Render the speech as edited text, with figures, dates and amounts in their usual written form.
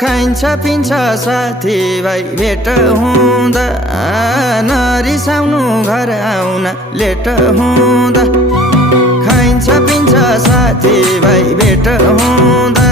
खाइन्छ पिन्छ साथीभाइ भेट हुँदा नरिसाउनु घर आउन लेट हुँदा खाइन्छ पिन्छ साथीभाइ भेट हुँदा